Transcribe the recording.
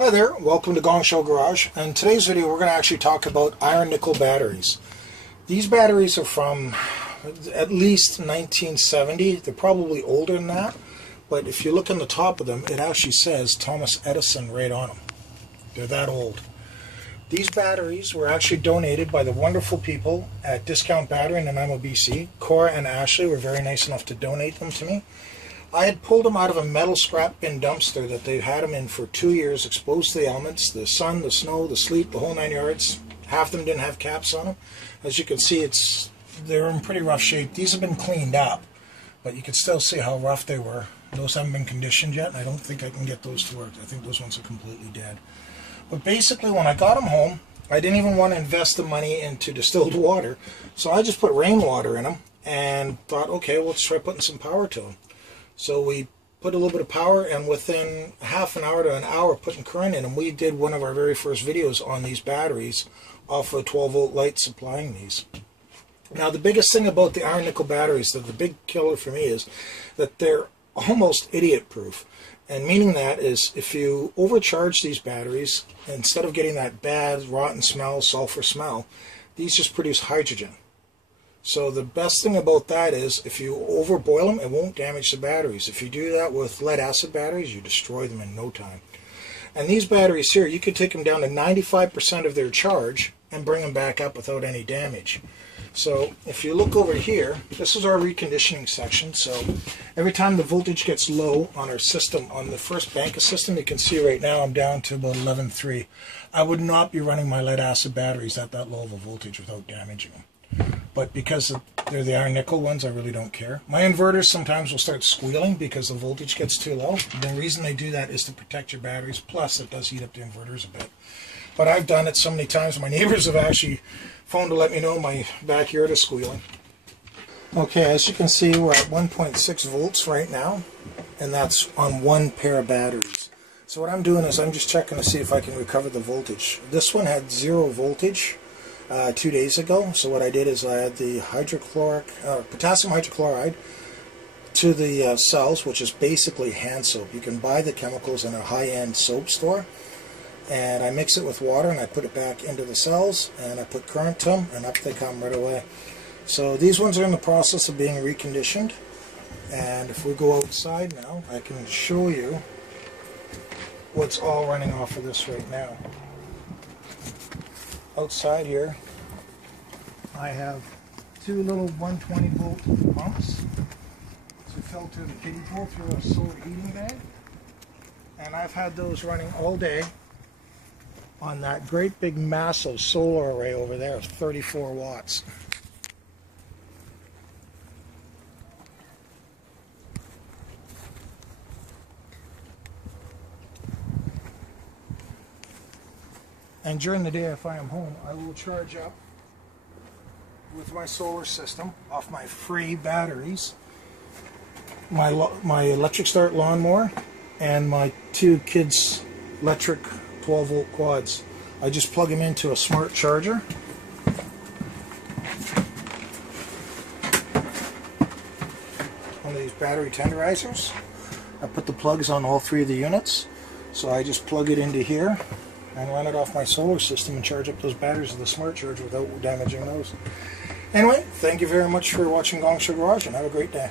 Hi there, welcome to Gong Show Garage. In today's video we're going to actually talk about iron nickel batteries. These batteries are from at least 1970. They're probably older than that, but if you look on the top of them it actually says Thomas Edison right on them. They're that old. These batteries were actually donated by the wonderful people at Discount Battery in Nanaimo, BC. Cora and Ashley were very nice enough to donate them to me. I had pulled them out of a metal scrap bin dumpster that they've had them in for 2 years, exposed to the elements, the sun, the snow, the sleet, the whole 9 yards. Half of them didn't have caps on them. As you can see, they're in pretty rough shape. These have been cleaned up, but you can still see how rough they were. Those haven't been conditioned yet, and I don't think I can get those to work. I think those ones are completely dead. But basically, when I got them home, I didn't even want to invest the money into distilled water, so I just put rainwater in them and thought, okay, well, let's try putting some power to them. So we put a little bit of power, and within half an hour to an hour putting current in them, we did one of our very first videos on these batteries off a 12-volt light supplying these. Now, the biggest thing about the iron nickel batteries, that the big killer for me, is that they're almost idiot-proof. And meaning that is, if you overcharge these batteries, instead of getting that bad, rotten smell, sulfur smell, these just produce hydrogen. So the best thing about that is, if you overboil them, it won't damage the batteries. If you do that with lead-acid batteries, you destroy them in no time. And these batteries here, you could take them down to 95% of their charge and bring them back up without any damage. So if you look over here, this is our reconditioning section. So every time the voltage gets low on our system, on the first bank of system, you can see right now I'm down to about 11.3. I would not be running my lead-acid batteries at that low of a voltage without damaging them. But because they're the iron nickel ones, I really don't care. My inverters sometimes will start squealing because the voltage gets too low. The reason they do that is to protect your batteries, plus it does heat up the inverters a bit. But I've done it so many times, my neighbors have actually phoned to let me know my backyard is squealing. Okay, as you can see, we're at 1.6 volts right now, and that's on one pair of batteries. So what I'm doing is I'm just checking to see if I can recover the voltage. This one had 0 voltage 2 days ago, so what I did is I had the potassium hydrochloride to the cells, which is basically hand soap. You can buy the chemicals in a high-end soap store, and I mix it with water and I put it back into the cells and I put current to them, and up they come right away. So these ones are in the process of being reconditioned, and if we go outside now, I can show you what's all running off of this right now. Outside here, I have 2 little 120 volt pumps to filter the kiddie pool through a solar heating bag, and I've had those running all day on that great big massive solar array over there of 34 watts. And during the day, if I am home, I will charge up with my solar system off my free batteries, my electric start lawnmower, and my 2 kids' electric 12-volt quads. I just plug them into a smart charger. One of these battery tenderizers. I put the plugs on all 3 of the units, so I just plug it into here and run it off my solar system and charge up those batteries with the smart charger without damaging those. Anyway, thank you very much for watching Gong Show Garage, and have a great day.